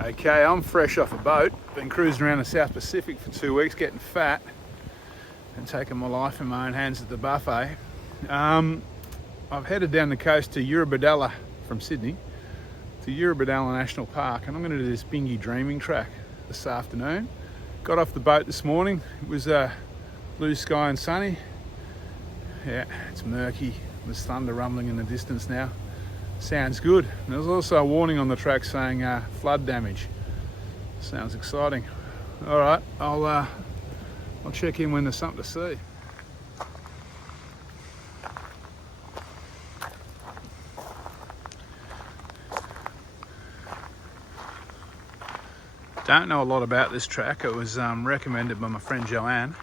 Okay, I'm fresh off a boat. Been cruising around the South Pacific for 2 weeks, getting fat and taking my life in my own hands at the buffet. I've headed down the coast to Eurobodalla from Sydney, to Eurobodalla National Park, and I'm going to do this Bingi dreaming track this afternoon. Got off the boat this morning. It was blue sky and sunny. Yeah, it's murky. There's thunder rumbling in the distance now. Sounds good. And there's also a warning on the track saying flood damage. Sounds exciting. All right, I'll check in when there's something to see. Don't know a lot about this track. It was recommended by my friend Joanne.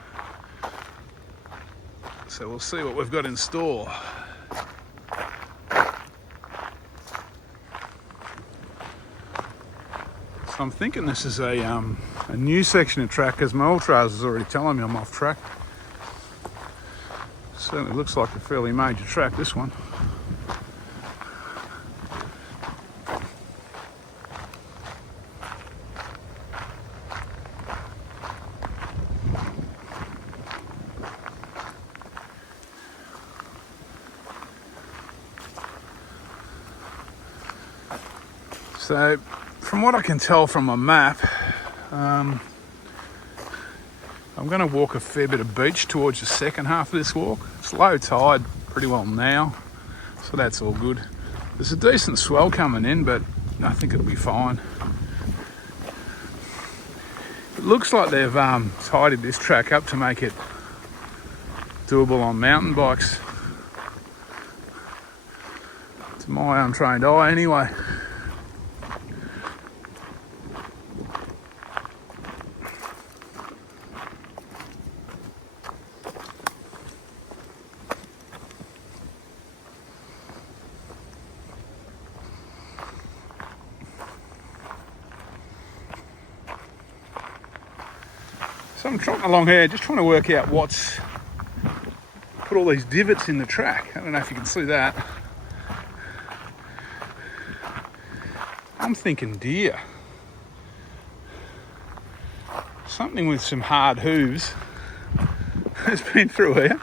So we'll see what we've got in store. So I'm thinking this is a new section of track, as my ultras is already telling me I'm off track. Certainly looks like a fairly major track, this one. So, from what I can tell from my map, I'm going to walk a fair bit of beach towards the second half of this walk. It's low tide pretty well now, so that's all good. There's a decent swell coming in, but I think it'll be fine. It looks like they've tidied this track up to make it doable on mountain bikes, to my untrained eye anyway. So I'm trotting along here, just trying to work out what's put all these divots in the track. I don't know if you can see that. I'm thinking deer. Something with some hard hooves has been through here.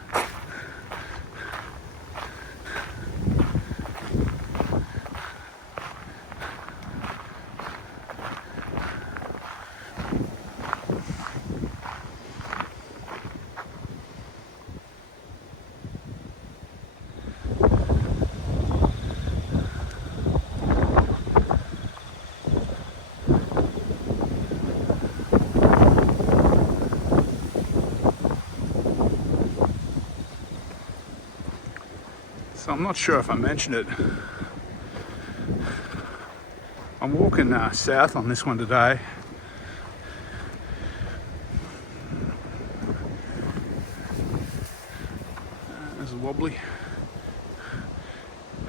So I'm not sure if I mentioned it. I'm walking south on this one today. There's a wobbly.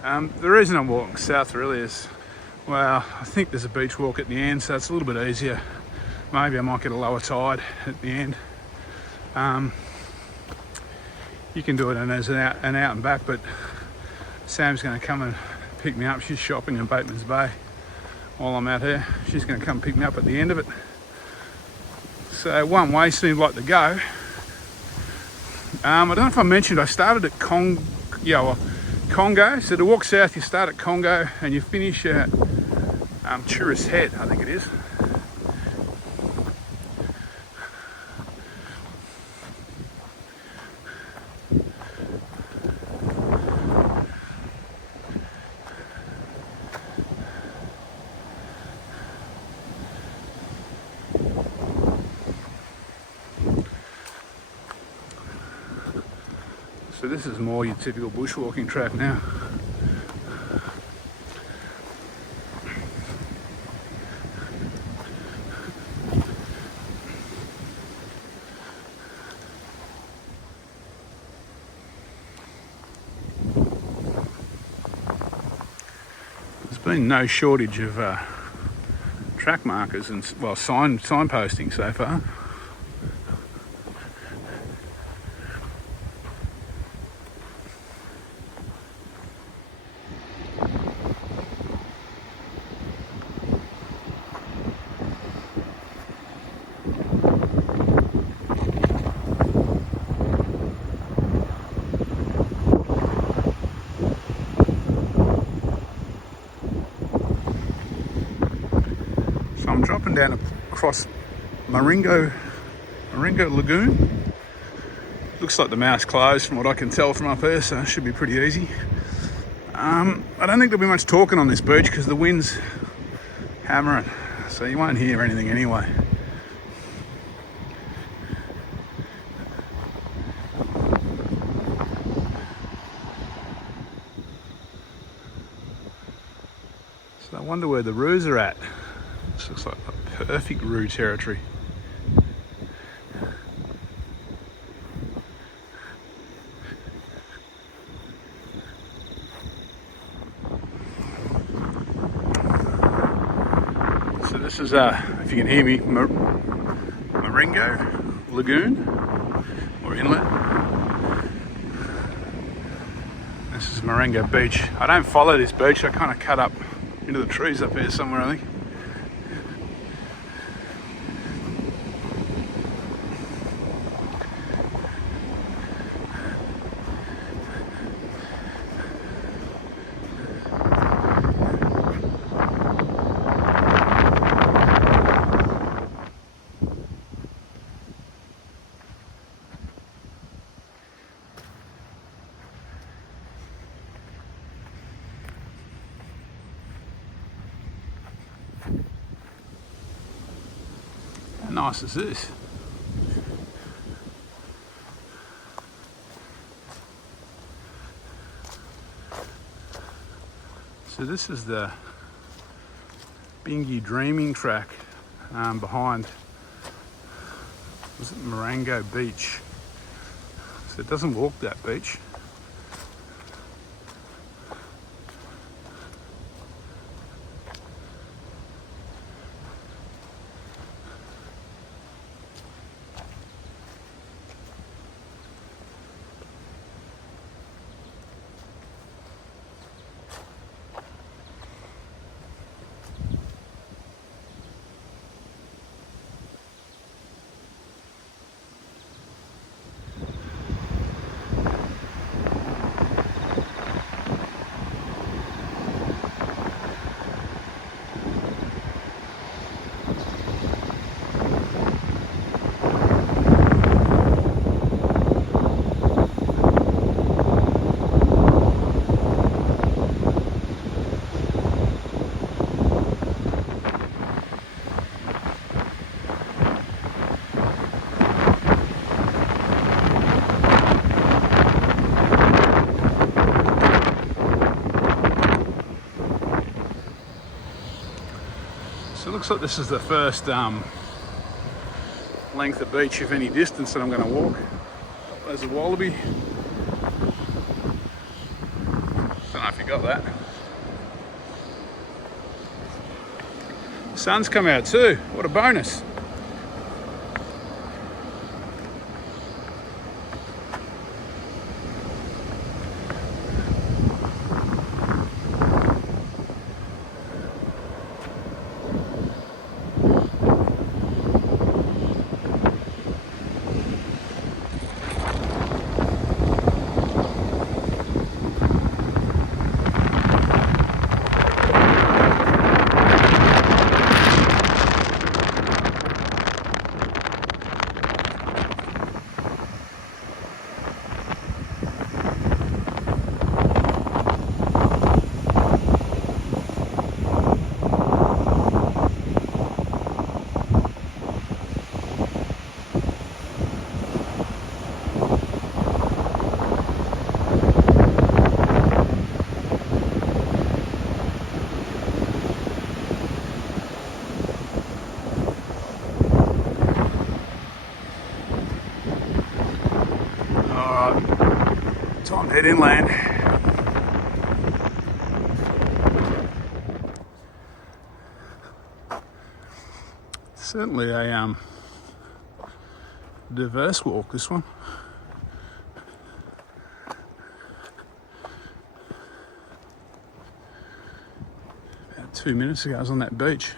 The reason I'm walking south really is, well, I think there's a beach walk at the end, so it's a little bit easier. Maybe I might get a lower tide at the end. You can do it as an out and back, but Sam's going to come and pick me up. She's shopping in Batemans Bay while I'm out here. She's going to come pick me up at the end of it. So one way seemed like the go. I don't know if I mentioned I started at Congo. So to walk south, you start at Congo and you finish at Tourist Head, I think it is. So this is more your typical bushwalking track now. There's been no shortage of track markers and, well, signposting so far. So I'm dropping down across Maringo Lagoon. Looks like the mouth's closed from what I can tell from up here, so it should be pretty easy. I don't think there'll be much talking on this beach because the wind's hammering, so you won't hear anything anyway. So I wonder where the roos are at. This looks like a perfect roo territory. So this is, if you can hear me, Maringo Lagoon or Inlet. This is Marengo Beach. I don't follow this beach, I kind of cut up into the trees up here somewhere, I think. How nice is this? So this is the Bingi Dreaming track behind Marengo Beach. So it doesn't walk that beach. So it looks like this is the first length of beach, if any distance, that I'm going to walk. There's a wallaby. Don't know if you got that. The sun's come out too. What a bonus. Time to head inland. Certainly a diverse walk, this one. About 2 minutes ago I was on that beach.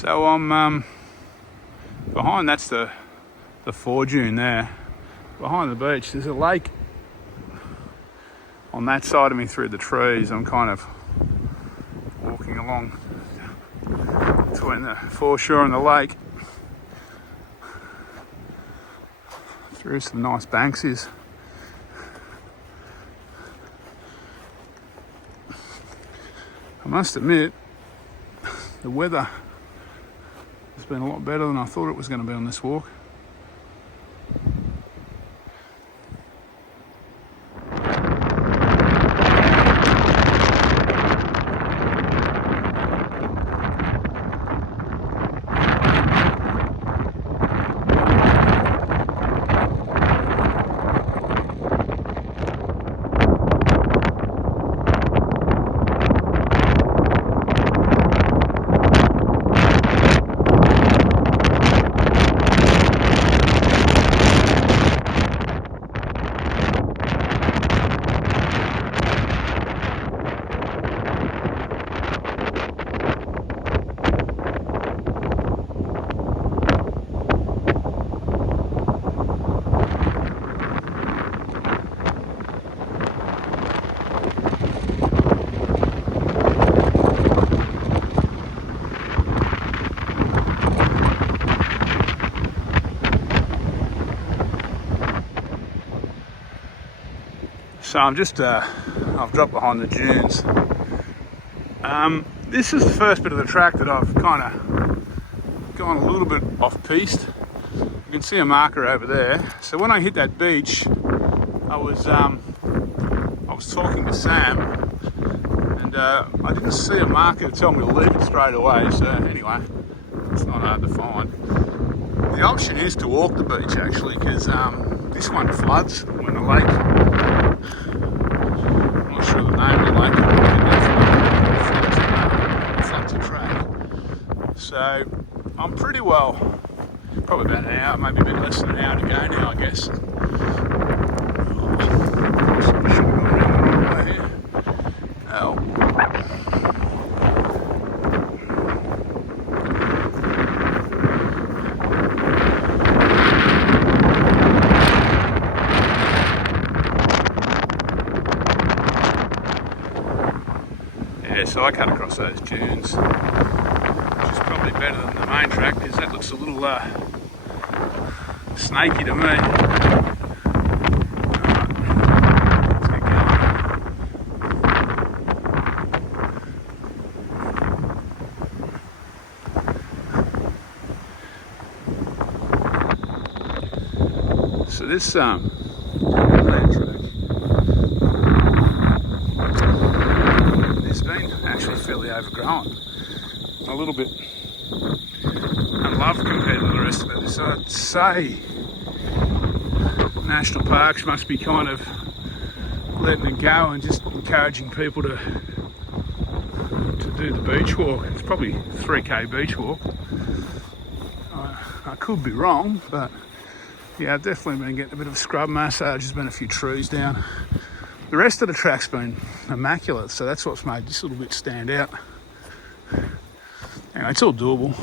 So I'm behind, that's the foredune there. Behind the beach, there's a lake on that side of me through the trees. I'm kind of walking along between the foreshore and the lake through some nice Banksias. I must admit, the weather has been a lot better than I thought it was going to be on this walk. So I'm just, I've dropped behind the dunes. This is the first bit of the track that I've kind of gone a little bit off-piste. You can see a marker over there. So when I hit that beach, I was talking to Sam, and I didn't see a marker to tell me to leave it straight away. So anyway, it's not hard to find. The option is to walk the beach actually, because this one floods when the lake. I'm not sure the name of the lake. Floods the track. So I'm pretty well, probably about an hour, maybe a bit less than an hour to go now, I guess. Yeah, so I cut across those dunes, which is probably better than the main track because that looks a little snaky to me. Let's get going. So this main track has been actually fairly overgrown, a little bit unloved compared to the rest of it. So I'd say national parks must be kind of letting it go and just encouraging people to do the beach walk. It's probably 3k beach walk. I could be wrong, but yeah, I've definitely been getting a bit of a scrub massage. There's been a few trees down. The rest of the track's been immaculate, so that's what's made this little bit stand out. Anyway, it's all doable.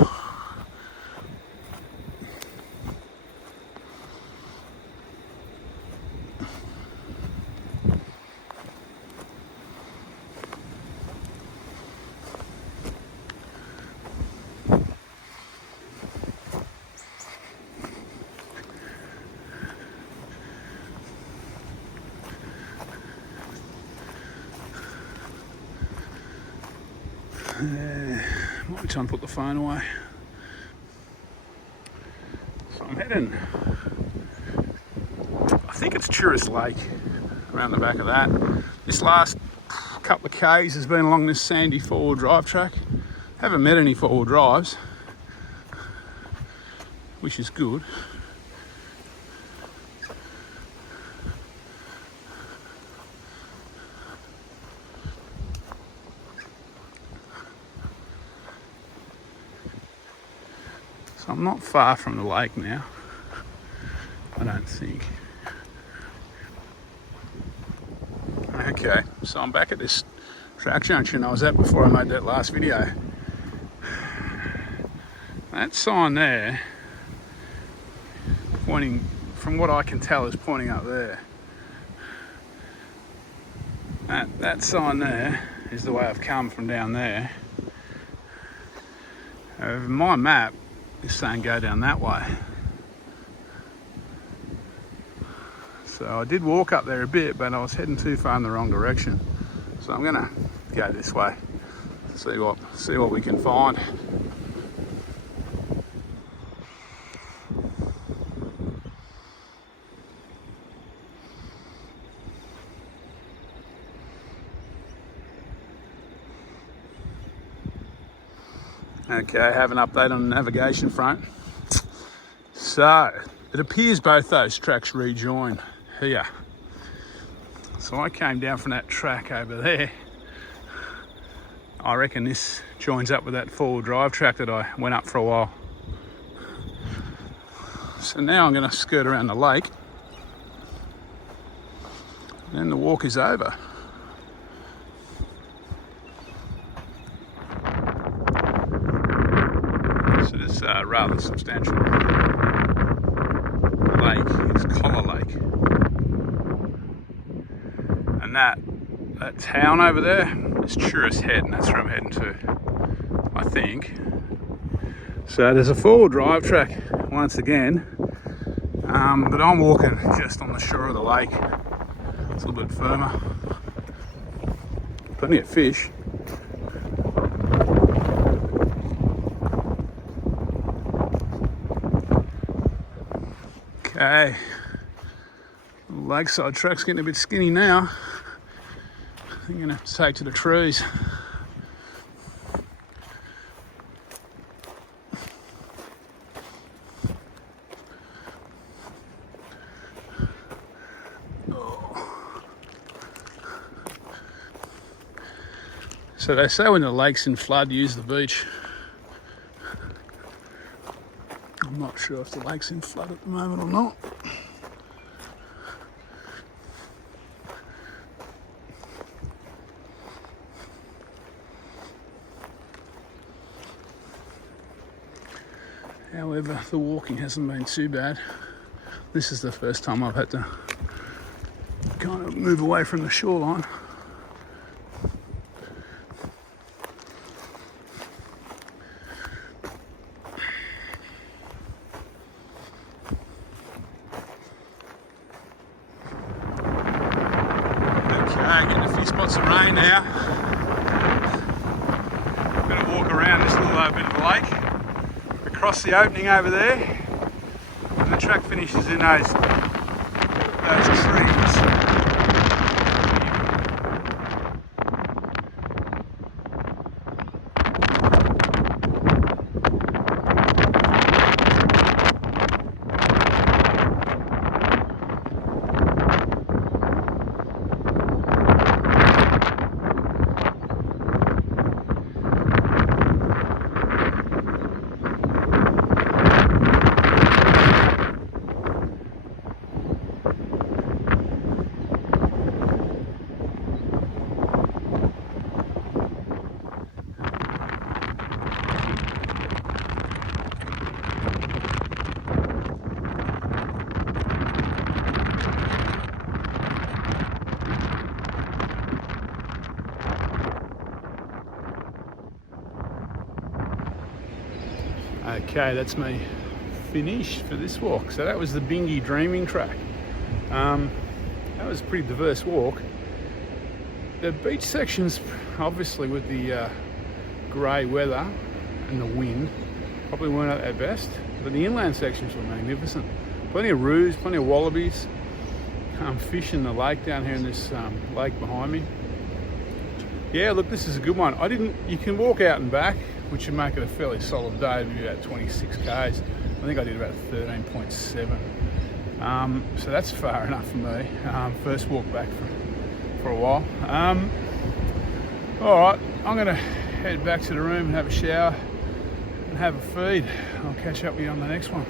Might be time to put the phone away. So I'm heading, I think it's Tourist Lake, around the back of that. This last couple of Ks has been along this sandy four-wheel drive track. Haven't met any four-wheel drives, which is good. I'm not far from the lake now, I don't think. Okay, so I'm back at this track junction I was at before I made that last video. That sign there, pointing, from what I can tell, is pointing up there. That sign there is the way I've come from down there. My map is saying go down that way. So I did walk up there a bit, but I was heading too far in the wrong direction. So I'm gonna go this way, see what we can find. Okay, have an update on the navigation front. So it appears both those tracks rejoin here. So I came down from that track over there. I reckon this joins up with that four-wheel drive track that I went up for a while. So now I'm going to skirt around the lake. And the walk is over. So this rather substantial lake is Collar Lake. And that town over there is Tourist Head, and that's where I'm heading to, I think. So there's a four-wheel drive track once again, but I'm walking just on the shore of the lake. It's a little bit firmer. Plenty of fish. Okay, lakeside track's getting a bit skinny now. I think I'm gonna have to take to the trees. So they say when the lake's in flood, use the beach. I'm not sure if the lake's in flood at the moment or not. However, the walking hasn't been too bad. This is the first time I've had to kind of move away from the shoreline. Getting a few spots of rain now. I'm going to walk around this little bit of the lake, across the opening over there, and the track finishes in those trees. Okay, that's me finished for this walk. So that was the Bingi Dreaming Track. That was a pretty diverse walk. The beach sections, obviously with the grey weather and the wind, probably weren't at their best, but the inland sections were magnificent. Plenty of roos, plenty of wallabies, fish in the lake down here in this lake behind me. Yeah, look, this is a good one. You can walk out and back, which would make it a fairly solid day, maybe about 26 Ks. I think I did about 13.7. So that's far enough for me. First walk back for a while. All right, I'm gonna head back to the room and have a shower and have a feed. I'll catch up with you on the next one.